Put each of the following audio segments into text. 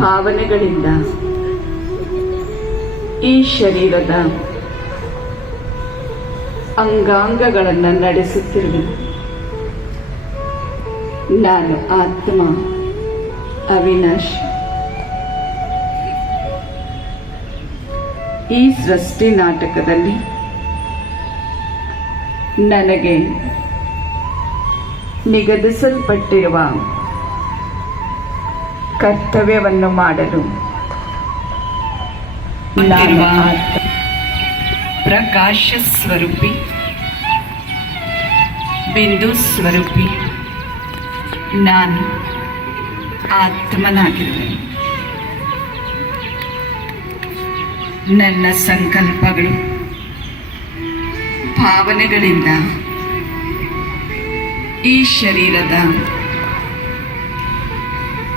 ಭಾವನೆಗಳಿಂದ ಈ ಶರೀರದ ಅಂಗಾಂಗಗಳನ್ನು ನಡೆಸುತ್ತಿರುವೆ. ನಾನು ಆತ್ಮ ಅವಿನಾಶ್. ಈ ಸೃಷ್ಟಿ ನಾಟಕದಲ್ಲಿ ನನಗೆ ನಿಗದಿಸಲ್ಪಟ್ಟಿರುವ ಕರ್ತವ್ಯವನ್ನು ಮಾಡಲು ನಾನು ಪ್ರಕಾಶ ಸ್ವರೂಪಿ, ಬಿಂದು ಸ್ವರೂಪಿ, ನಾನು ಆತ್ಮನಾಗಿರುವೆ. ನನ್ನ ಸಂಕಲ್ಪಗಳು ಭಾವನೆಗಳಿಂದ ಈ ಶರೀರದ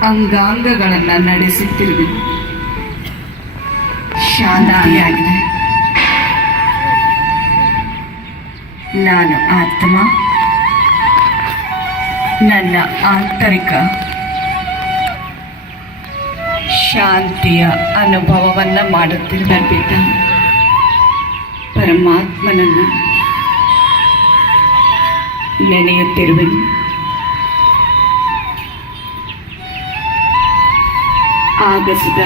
ಅಂಗಾಂಗಗಳನ್ನು ನಡೆಸುತ್ತಿರುವೆ. ಶಾಂತಿಯಾಗಿದೆ. ನಾನು ಆತ್ಮ ನನ್ನ ಆಂತರಿಕ ಶಾಂತಿಯ ಅನುಭವವನ್ನು ಮಾಡುತ್ತಿರುವ ಬಿಟ್ಟ ಪರಮಾತ್ಮನನ್ನು ನೆನೆಯುತ್ತಿರುವೆನು. ಆಗಸದ